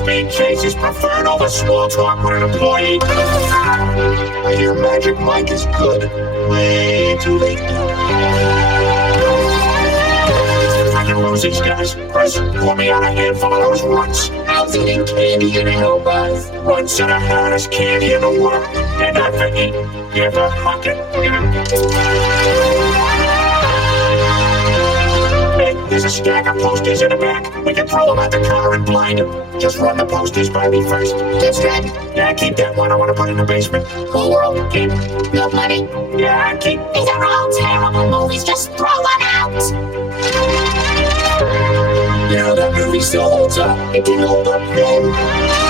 high-speed chase is preferred over small talk with an employee. I hear Magic Mike is good. Way too late. If I can lose these guys, first pour me out a handful of those runts. I was eating candy in a hell buzz. Runts are the hottest candy in the world. And not for eat, they're for hucking. There's a stack of posters in the back. We can throw them out the car and blind them. Just run the posters by me first. That's good. Yeah, keep that one. I want to put it in the basement. Cool world. Keep. No money. Yeah, keep. These are all terrible movies. Just throw them out. Yeah, that movie still holds up. It didn't hold up then.